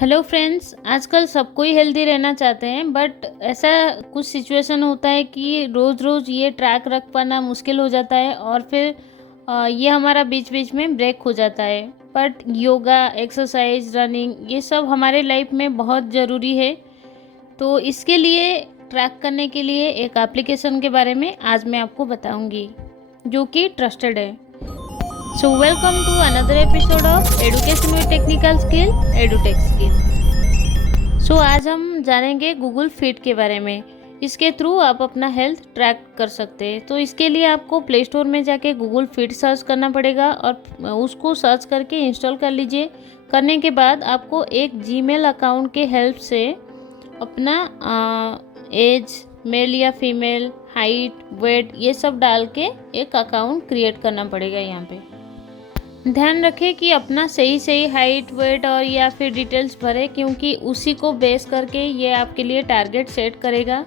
Hello friends, आजकल सब कोई हेल्दी रहना चाहते हैं बट ऐसा कुछ सिचुएशन होता है कि रोज़ रोज़ ये ट्रैक रख पाना मुश्किल हो जाता है और फिर ये हमारा बीच बीच में ब्रेक हो जाता है। बट योगा, एक्सरसाइज, रनिंग ये सब हमारे लाइफ में बहुत ज़रूरी है। तो इसके लिए ट्रैक करने के लिए एक एप्लीकेशन के बारे में आज मैं आपको बताऊंगी जो कि ट्रस्टेड है। So welcome to another episode of Education with Technical Skill, EduTech Skill। So आज हम जानेंगे गूगल फिट के बारे में। इसके थ्रू आप अपना हेल्थ ट्रैक कर सकते हैं। तो इसके लिए आपको प्ले स्टोर में जाके गूगल फिट सर्च करना पड़ेगा और उसको सर्च करके इंस्टॉल कर लीजिए। करने के बाद आपको एक जीमेल अकाउंट के हेल्प से अपना एज, मेल या फीमेल, हाइट, वेट ये सब डाल के एक अकाउंट क्रिएट करना पड़ेगा। यहाँ पे ध्यान रखें कि अपना सही हाइट, वेट और या फिर डिटेल्स भरें, क्योंकि उसी को बेस करके ये आपके लिए टारगेट सेट करेगा।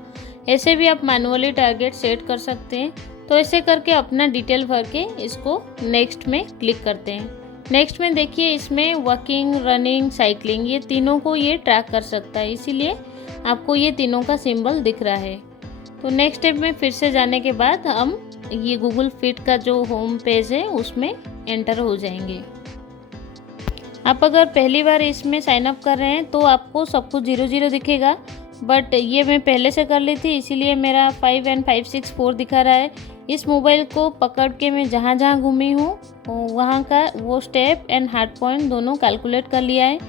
ऐसे भी आप मैनुअली टारगेट सेट कर सकते हैं। तो ऐसे करके अपना डिटेल भर के इसको नेक्स्ट में क्लिक करते हैं। नेक्स्ट में देखिए, इसमें वॉकिंग, रनिंग, साइकिलिंग ये तीनों को ये ट्रैक कर सकता है, इसीलिए आपको ये तीनों का सिंबल दिख रहा है। तो नेक्स्ट स्टेप में फिर से जाने के बाद हम ये गूगल फिट का जो होम पेज है उसमें एंटर हो जाएंगे। आप अगर पहली बार इसमें साइन अप कर रहे हैं तो आपको सब कुछ 0 दिखेगा, बट ये मैं पहले से कर ली थी इसीलिए मेरा 5 and 564 दिखा रहा है। इस मोबाइल को पकड़ के मैं जहाँ जहाँ घूमी हूँ वहाँ का वो स्टेप एंड हार्ट पॉइंट दोनों कैलकुलेट कर लिया है।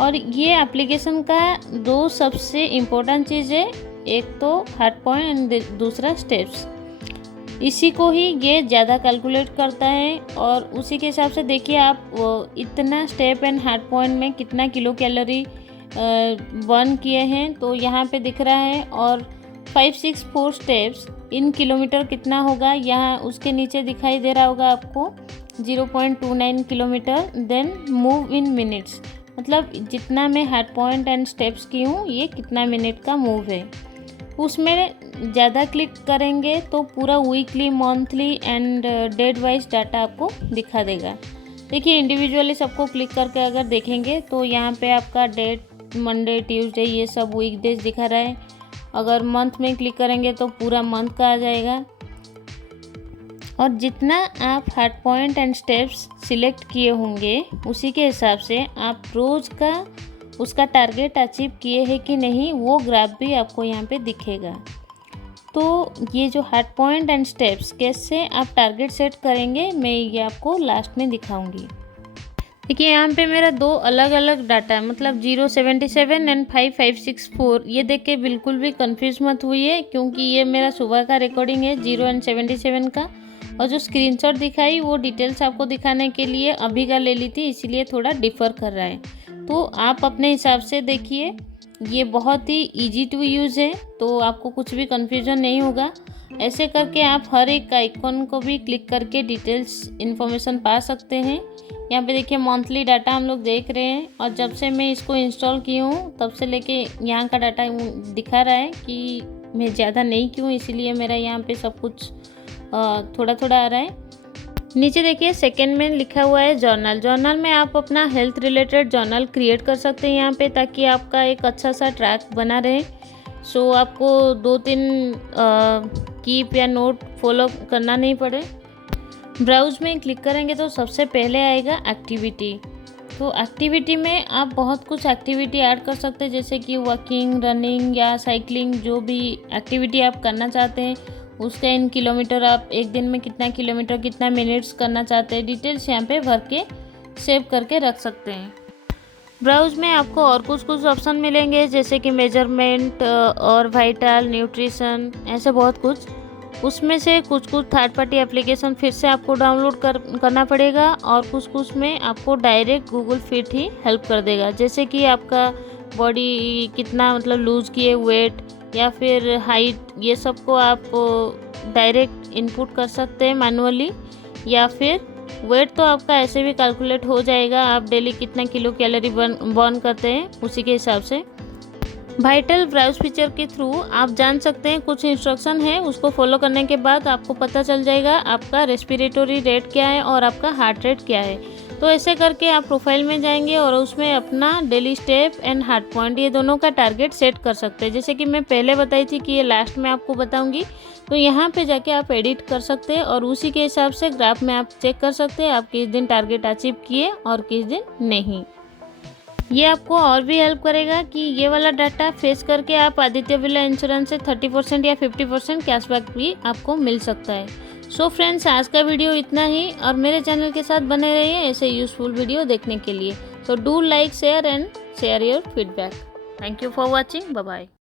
और ये एप्लीकेशन का दो सबसे इम्पोर्टेंट चीज़ है, एक तो हार्ट पॉइंट एंड दूसरा स्टेप्स। इसी को ही ये ज़्यादा कैलकुलेट करता है और उसी के हिसाब से देखिए आप इतना स्टेप एंड हार्ट पॉइंट में कितना किलो कैलोरी बर्न किए हैं तो यहाँ पे दिख रहा है। और 564 स्टेप्स इन किलोमीटर कितना होगा, यहाँ उसके नीचे दिखाई दे रहा होगा आपको 0.29 kilometre. Then move in minutes, मतलब जितना मैं हार्ट पॉइंट एंड स्टेप्स की हूँ ये कितना मिनट का मूव है। उसमें ज़्यादा क्लिक करेंगे तो पूरा weekly, monthly and date wise data आपको दिखा देगा। देखिए इंडिविजुअली सबको क्लिक करके अगर देखेंगे तो यहाँ पे आपका डेट, मंडे, ट्यूसडे ये सब वीकडेज दिखा रहा है। अगर मंथ में क्लिक करेंगे तो पूरा मंथ का आ जाएगा। और जितना आप heart point and steps select किए होंगे उसी के हिसाब से आप रोज़ का उसका टारगेट अचीव किए हैं कि नहीं वो ग्राफ भी आपको यहाँ पे दिखेगा। तो ये जो हार्ट पॉइंट एंड स्टेप्स कैसे आप टारगेट सेट करेंगे मैं ये आपको लास्ट में दिखाऊंगी। देखिए यहाँ पे मेरा दो अलग अलग डाटा है, मतलब 077 एंड 5564। ये देख के बिल्कुल भी कंफ्यूज मत हुई है क्योंकि ये मेरा सुबह का रिकॉर्डिंग है 0 and 77 का, और जो स्क्रीनशॉट दिखाई वो डिटेल्स आपको दिखाने के लिए अभी का ले ली थी, इसीलिए थोड़ा डिफ़र कर रहा है। तो आप अपने हिसाब से देखिए, ये बहुत ही इजी टू यूज़ है तो आपको कुछ भी कन्फ्यूजन नहीं होगा। ऐसे करके आप हर एक आइकॉन को भी क्लिक करके डिटेल्स इन्फॉर्मेशन पा सकते हैं। यहाँ पे देखिए मंथली डाटा हम लोग देख रहे हैं, और जब से मैं इसको इंस्टॉल की हूँ तब से लेके यहाँ का डाटा दिखा रहा है कि मैं ज़्यादा नहीं की हूँ, इसीलिए मेरा यहाँ पे सब कुछ थोड़ा थोड़ा आ रहा है। नीचे देखिए सेकंड में लिखा हुआ है जर्नल। जर्नल में आप अपना हेल्थ रिलेटेड जर्नल क्रिएट कर सकते हैं यहाँ पे, ताकि आपका एक अच्छा सा ट्रैक बना रहे। सो आपको 2-3 कीप या नोट फॉलो करना नहीं पड़े। ब्राउज में क्लिक करेंगे तो सबसे पहले आएगा एक्टिविटी। तो एक्टिविटी में आप बहुत कुछ एक्टिविटी ऐड कर सकते हैं, जैसे कि वॉकिंग, रनिंग या साइकिलिंग, जो भी एक्टिविटी आप करना चाहते हैं उसका इन किलोमीटर, आप एक दिन में कितना किलोमीटर, कितना मिनट्स करना चाहते हैं, डिटेल्स यहाँ पे भर के सेव करके रख सकते हैं। ब्राउज में आपको और कुछ ऑप्शन मिलेंगे, जैसे कि मेजरमेंट और वाइटल, न्यूट्रिशन, ऐसे बहुत कुछ। उसमें से कुछ थर्ड पार्टी एप्लीकेशन फिर से आपको डाउनलोड करना पड़ेगा, और कुछ में आपको डायरेक्ट गूगल फिट ही हेल्प कर देगा। जैसे कि आपका बॉडी कितना मतलब लूज़ किए, वेट या फिर हाइट, ये सब को आप डायरेक्ट इनपुट कर सकते हैं मैनुअली, या फिर वेट तो आपका ऐसे भी कैलकुलेट हो जाएगा, आप डेली कितना किलो कैलोरी बर्न करते हैं उसी के हिसाब से। वाइटल ब्राउज फीचर के थ्रू आप जान सकते हैं, कुछ इंस्ट्रक्शन है उसको फॉलो करने के बाद आपको पता चल जाएगा आपका रेस्पिरेटरी रेट क्या है और आपका हार्ट रेट क्या है। तो ऐसे करके आप प्रोफाइल में जाएंगे और उसमें अपना daily step and heart point ये दोनों का टारगेट सेट कर सकते हैं। जैसे कि मैं पहले बताई थी कि ये लास्ट में आपको बताऊंगी, तो यहाँ पे जाके आप एडिट कर सकते हैं और उसी के हिसाब से ग्राफ में आप चेक कर सकते हैं आप किस दिन टारगेट अचीव किए और किस दिन नहीं। ये आपको और भी हेल्प करेगा कि ये वाला डाटा फेस करके आप आदित्य बिरला इंश्योरेंस से 30% या 50% कैशबैक भी आपको मिल सकता है। सो फ्रेंड्स, आज का वीडियो इतना ही और मेरे चैनल के साथ बने रहिए ऐसे यूजफुल वीडियो देखने के लिए। तो do like, share and share your feedback. Thank you for watching. Bye bye.